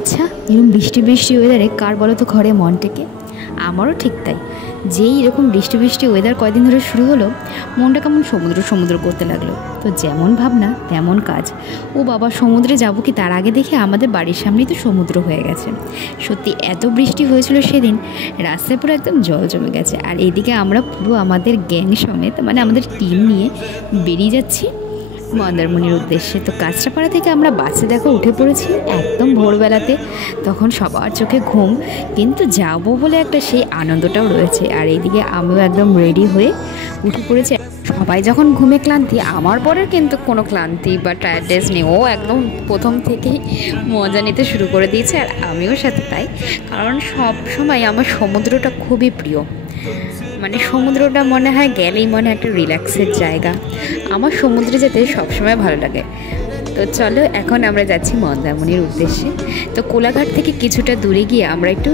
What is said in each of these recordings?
আচ্ছা, এরকম বৃষ্টি বৃষ্টি ওয়েদারে কার বলো তো ঘরে মন টেকে? আমারও ঠিক তাই। যেই এরকম বৃষ্টি বৃষ্টি ওয়েদার কয়দিন ধরে শুরু হলো, মনটা কেমন সমুদ্র সমুদ্র করতে লাগলো। তো যেমন ভাবনা তেমন কাজ। ও বাবা, সমুদ্রে যাব কি তার আগে দেখে আমাদের বাড়ির সামনেই তো সমুদ্র হয়ে গেছে। সত্যি এত বৃষ্টি হয়েছিল সেদিন, রাস্তায় পুরো একদম জল জমে গেছে। আর এদিকে আমরা পুরো আমাদের গ্যাং সমেত, মানে আমাদের টিম নিয়ে বেরিয়ে যাচ্ছি মন্দারমণির উদ্দেশ্যে। তো কাঁচরাপাড়া থেকে আমরা বাসে দেখো উঠে পড়েছি একদম ভোরবেলাতে। তখন সবার চোখে ঘুম, কিন্তু যাব বলে একটা সেই আনন্দটাও রয়েছে। আর এইদিকে আমিও একদম রেডি হয়ে উঠে পড়েছি। সবাই যখন ঘুমে ক্লান্তি, আমার পরের কিন্তু কোনো ক্লান্তি বা টায়ার্ডনেস নেই। ও একদম প্রথম থেকেই মজা নিতে শুরু করে দিয়েছে, আর আমিও সাথে তাই। কারণ সব সময় আমার সমুদ্রটা খুবই প্রিয়। মানে সমুদ্রটা মনে হয় গেলেই মনে একটা রিল্যাক্সের জায়গা। আমার সমুদ্রে যেতে সবসময় ভালো লাগে। তো চলো, এখন আমরা যাচ্ছি মন্দারমণির উদ্দেশ্যে। তো কোলাঘাট থেকে কিছুটা দূরে গিয়ে আমরা একটু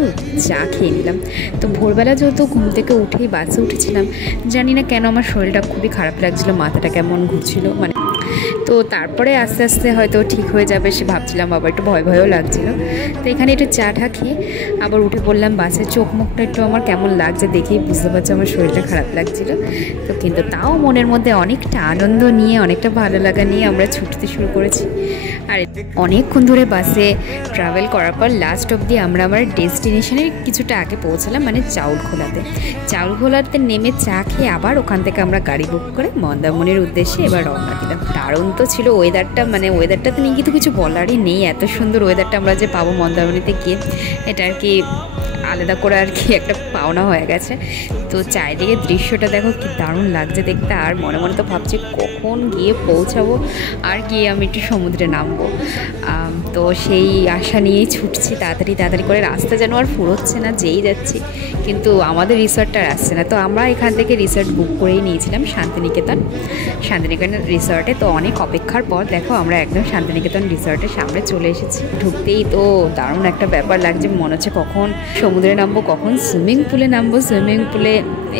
চা খেয়ে নিলাম। তো ভোরবেলা যেহেতু ঘুম থেকে উঠেই বাসে উঠেছিলাম, জানি না কেন আমার শরীরটা খুবই খারাপ লাগছিলো, মাথাটা কেমন ঘুরছিল। মানে তো তারপরে আস্তে আস্তে হয়তো ঠিক হয়ে যাবে সে ভাবছিলাম, বাবা একটু ভয় ভয়ও লাগছিলো। তো এখানে একটু চা টা খেয়ে আবার উঠে পড়লাম বাসে। চোখ মুখটা একটু আমার কেমন লাগছে দেখেই বুঝতে পারছি আমার শরীরটা খারাপ লাগছিলো। তো কিন্তু তাও মনের মধ্যে অনেকটা আনন্দ নিয়ে, অনেকটা ভালো লাগা নিয়ে আমরা ছুটতে শুরু করেছি। আর অনেকক্ষণ ধরে বাসে ট্রাভেল করার পর লাস্ট অবধি আমরা আমার ডেস্টিনেশনের কিছুটা আগে পৌঁছালাম, মানে চাউলখোলাতে নেমে চা খেয়ে আবার ওখান থেকে আমরা গাড়ি বুক করে মন্দারমণির উদ্দেশ্যে এবার রওনা দিলাম। দারুণ তো ছিল ওয়েদারটা, মানে ওয়েদারটাতে নিয়ে কিন্তু কিছু বলারই নেই। এত সুন্দর ওয়েদারটা আমরা যে পাবো মন্দারমণিতে গিয়ে, এটা আর কি আলাদা করে আর কি একটা পাওনা হয়ে গেছে। তো চারিদিকে দৃশ্যটা দেখো কি দারুণ লাগছে দেখতে। আর মনে মনে তো ভাবছি কখন গিয়ে পৌঁছাবো আর গিয়ে আমি একটু সমুদ্রে নামবো। তো সেই আশা নিয়েই ছুটছি তাড়াতাড়ি করে। রাস্তা যেন আর ফুরোচ্ছে না, যেই যাচ্ছি, কিন্তু আমাদের রিসর্টটা আসছে না। তো আমরা এখান থেকে রিসর্ট বুক করেই নিয়েছিলাম শান্তিনিকেতন রিসর্টে। তো অনেক অপেক্ষার পর দেখো আমরা একদম শান্তিনিকেতন রিসর্টের সামনে চলে এসেছি। ঢুকতেই তো দারুণ একটা ব্যাপার লাগছে, মনে হচ্ছে কখন সমুদ্রে নামবো, কখন সুইমিং পুলে নামবো। সুইমিং পুলে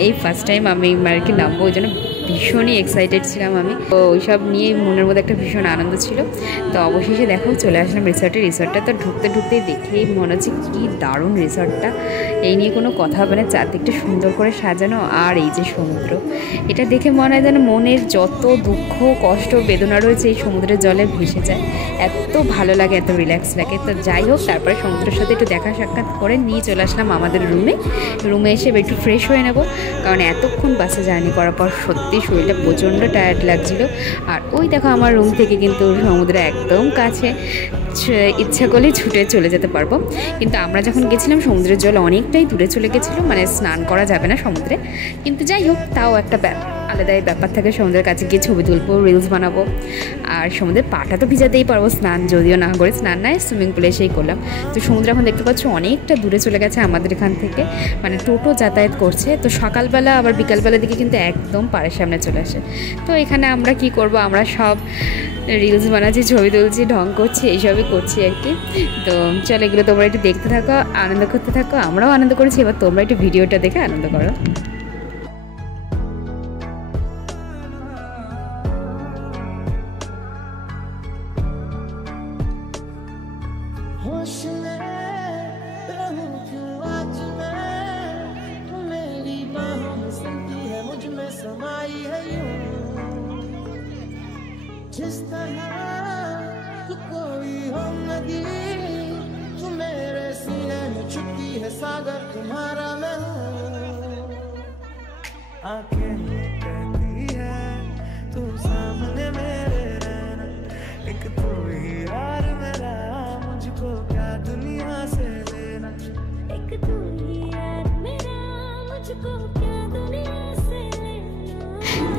এই ফার্স্ট টাইম আমি আর কি নামবো, ওই জন্য ভীষণই এক্সাইটেড ছিলাম আমি। তো ওইসব নিয়ে মনের মধ্যে একটা ভীষণ আনন্দ ছিল। তো অবশেষে দেখো চলে আসলাম রিসর্টটা তো ঢুকতেই দেখেই মনে হচ্ছে কী দারুণ রিসর্টটা। এই নিয়ে কোনো কথা হবে না, চারদিকটা সুন্দর করে সাজানো। আর এই যে সমুদ্র, এটা দেখে মনে হয় যেন মনের যত দুঃখ কষ্ট বেদনা রয়েছে এই সমুদ্রের জলে ভেসে যায়। এত ভালো লাগে, এত রিল্যাক্স লাগে। তো যাই হোক, তারপরে সমুদ্রের সাথে একটু দেখা সাক্ষাৎ করে নিয়ে চলে আসলাম আমাদের রুমে এসে একটু ফ্রেশ হয়ে নেব। কারণ এতক্ষণ বাসে জার্নি করার পর সত্যি শরীরটা প্রচণ্ড টায়ার্ড লাগছিল। আর ওই দেখো আমার রুম থেকে কিন্তু সমুদ্র একদম কাছে, ইচ্ছা করলেই ছুটে চলে যেতে পারবো। কিন্তু আমরা যখন গেছিলাম সমুদ্রের জল অনেকটাই দূরে চলে গেছিলো, মানে স্নান করা যাবে না সমুদ্রে। কিন্তু যাই হোক, তাও একটা আলাদাই ব্যাপার থাকে, সমুদ্রের কাছে গিয়ে ছবি তুলবো, রিলস বানাবো। আর সমুদ্রের পাটা তো ভিজাতেই পারবো, স্নান যদিও না করে, স্নান নয় সুইমিং পুলে এসেই করলাম। তো সমুদ্র এখন দেখতে পাচ্ছ অনেকটা দূরে চলে গেছে আমাদের এখান থেকে, মানে টোটো যাতায়াত করছে। তো সকালবেলা আবার বিকালবেলার দিকে কিন্তু একদম পাড়ের সামনে চলে আসে। তো এখানে আমরা কি করব, আমরা সব রিলস বানাচ্ছি, ছবি তুলছি, ঢং করছি, এইসবই করছি আর কি। তো চলো, এগুলো তোমরা একটু দেখতে থাকো, আনন্দ করতে থাকো। আমরাও আনন্দ করেছি, এবার তোমরা একটু ভিডিওটা দেখে আনন্দ করো। जिस तरह तू कोई हो नदी, तू मेरे सीने में छुपी है सागर, तुम्हारा मैं हूँ। आंखें कहती है तू सामने मेरे रहना, एक तू ही यार मेरा, मुझको क्या दुनिया से लेना, एक तू ही यार मेरा, मुझको क्या दुनिया से लेना।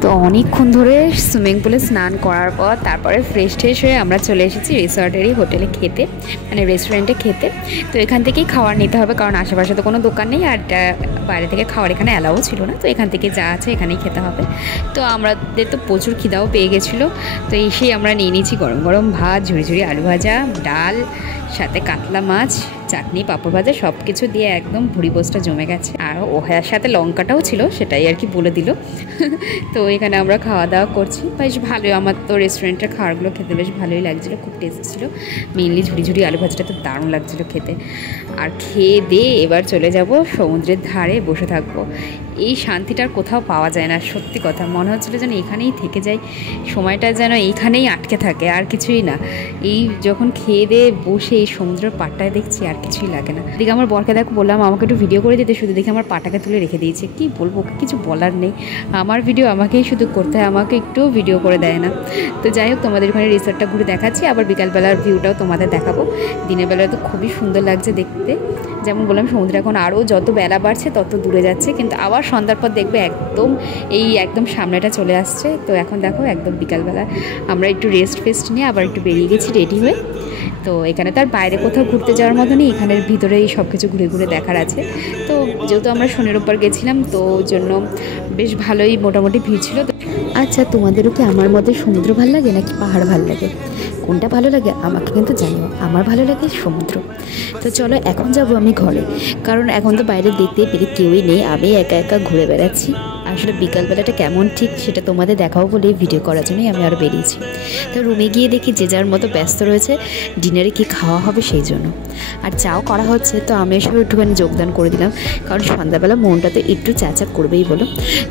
তো অনেকক্ষণ ধরে সুইমিং পুলে স্নান করার পর তারপরে ফ্রেশ হয়ে আমরা চলে এসেছি রিসর্টেরই হোটেলে খেতে, মানে রেস্টুরেন্টে খেতে। তো এখান থেকেই খাবার নিতে হবে, কারণ আশেপাশে তো কোনো দোকান নেই, আর বাইরে থেকে খাওয়ার এখানে অ্যালাউ ছিল না। তো এখান থেকে যা আছে এখানেই খেতে হবে। তো আমাদের তো প্রচুর খিদাও পেয়ে গেছিলো। তো এসেই আমরা নিয়ে নিয়েছি গরম গরম ভাত, ঝুড়ি আলু ভাজা, ডাল, সাথে কাতলা মাছ, চাটনি, পাঁপড় ভাজা সব কিছু দিয়ে একদম ভুড়ি বোসটা জমে গেছে। আর ওহার সাথে লঙ্কাটাও ছিল, সেটাই আর কি বলে দিল। তো এখানে আমরা খাওয়া দাওয়া করছি, বেশ ভালোই। আমার তো রেস্টুরেন্টের খাবারগুলো খেতে বেশ ভালোই লাগছিলো, খুব টেস্ট ছিল। মেনলি ঝুড়ি ঝুড়ি আলু ভাজাটা তো দারুণ লাগছিলো খেতে। আর খেয়ে দিয়ে এবার চলে যাব সমুদ্রের ধারে, বসে থাকবো। এই শান্তিটার কোথাও পাওয়া যায় না, সত্যি কথা। মনে হচ্ছিলো যেন এখানেই থেকে যাই, সময়টা যেন এইখানেই আটকে থাকে, আর কিছুই না। এই যখন খেয়ে দিয়ে বসে এই সমুদ্রের পাড়টায় দেখছি, আর কিছুই লাগে না। দেখি আমার বরকে দেখো, বললাম আমাকে একটু ভিডিও করে দিতে, শুধু দেখি আমার পাটাকে তুলে রেখে দিয়েছে। কি বলবো, কিছু বলার নেই। আমার ভিডিও আমাকেই শুধু করতে হয়, আমাকে একটু ভিডিও করে দেয় না। তো যাই হোক, তোমাদের ওখানে রিসর্টটা ঘুরে দেখাচ্ছি, আবার বিকালবেলার ভিউটাও তোমাদের দেখাবো। দিনের বেলা তো খুবই সুন্দর লাগছে দেখতে। যেমন বললাম, সমুদ্র এখন আরও যত বেলা বাড়ছে তত দূরে যাচ্ছে, কিন্তু আবার সন্ধ্যার পর দেখবে একদম সামনেটা চলে আসছে। তো এখন দেখো একদম বিকালবেলা আমরা একটু রেস্ট নিয়ে আবার একটু বেরিয়ে গেছি রেডি হয়ে। তো এখানে তো আর বাইরে কোথাও ঘুরতে যাওয়ার মতো নেই, এখানের ভিতরেই সব কিছু ঘুরে ঘুরে দেখার আছে। তো যেহেতু আমরা শনির ওপর গেছিলাম, তো ওর জন্য বেশ ভালোই মোটামুটি ভিড় ছিল। আচ্ছা, তোমাদেরও কি আমার মধ্যে সমুদ্র ভালো লাগে নাকি পাহাড় ভালো লাগে? কোনটা ভালো লাগে আমাকে কিন্তু জানিও। আমার ভালো লাগে সমুদ্র। তো চলো এখন যাব আমি ঘরে, কারণ এখন তো বাইরে দেখতে পেরে কেউই নেই, আমি একা একা ঘুরে বেড়াচ্ছি। আসলে বিকালবেলাটা কেমন ঠিক সেটা তোমাদের দেখাবো বলে ভিডিও করার জন্যই আমি আরও বেরিয়েছি। তো রুমে গিয়ে দেখি যে যার মতো ব্যস্ত রয়েছে, ডিনারে কি খাওয়া হবে সেই জন্য। আর চাও করা হচ্ছে, তো আমি এসব একটুখানি যোগদান করে দিলাম, কারণ সন্ধ্যাবেলা মনটাতে একটু চা করবেই বলো।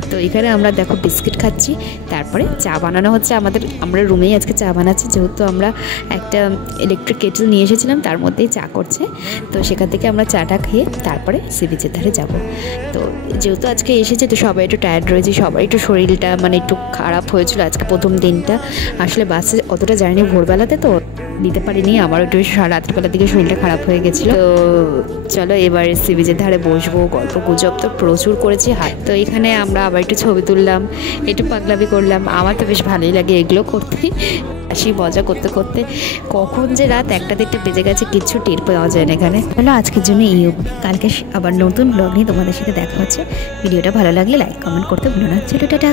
তো এখানে আমরা দেখো বিস্কিট খাচ্ছি, তারপরে চা বানানো হচ্ছে। আমরা রুমেই আজকে চা বানাচ্ছি, যেহেতু আমরা একটা ইলেকট্রিক কেটল নিয়ে এসেছিলাম, তার মধ্যেই চা করছে। তো সেখান থেকে আমরা চাটা খেয়ে তারপরে সি বিচের ধারে যাব। তো যেহেতু আজকে এসেছে, তো সবাই একটু টায়ার্ড রয়েছে, সবাই একটু শরীরটা একটু খারাপ হয়েছিল আজকে প্রথম দিনটা। আসলে বাসে অতটা জার্নি ভোরবেলাতে তো দিতে পারিনি, আমার একটু রাত্রিবেলার দিকে শরীরটা খারাপ হয়ে গেছিলো। তো চলো এবার সি বিচের ধারে বসবো, গল্প গুজব তো প্রচুর করেছি। তো এখানে আমরা আবার একটু ছবি তুললাম, একটু পাগলামি করলাম। আমার তো বেশ ভালোই লাগে এগুলো করতে, হাসি মজা করতে করতে কখন যে রাত 1-1:30 বেজে গেছে কিচ্ছু টের পাওয়া যায় না এখানে। তাহলে আজকের জন্য কালকে আবার নতুন ব্লগ নিয়ে তোমাদের সাথে দেখা হচ্ছে। ভিডিওটা ভালো লাগলে লাইক কমেন্ট করতে ভুলো না। ছোটো টাটা।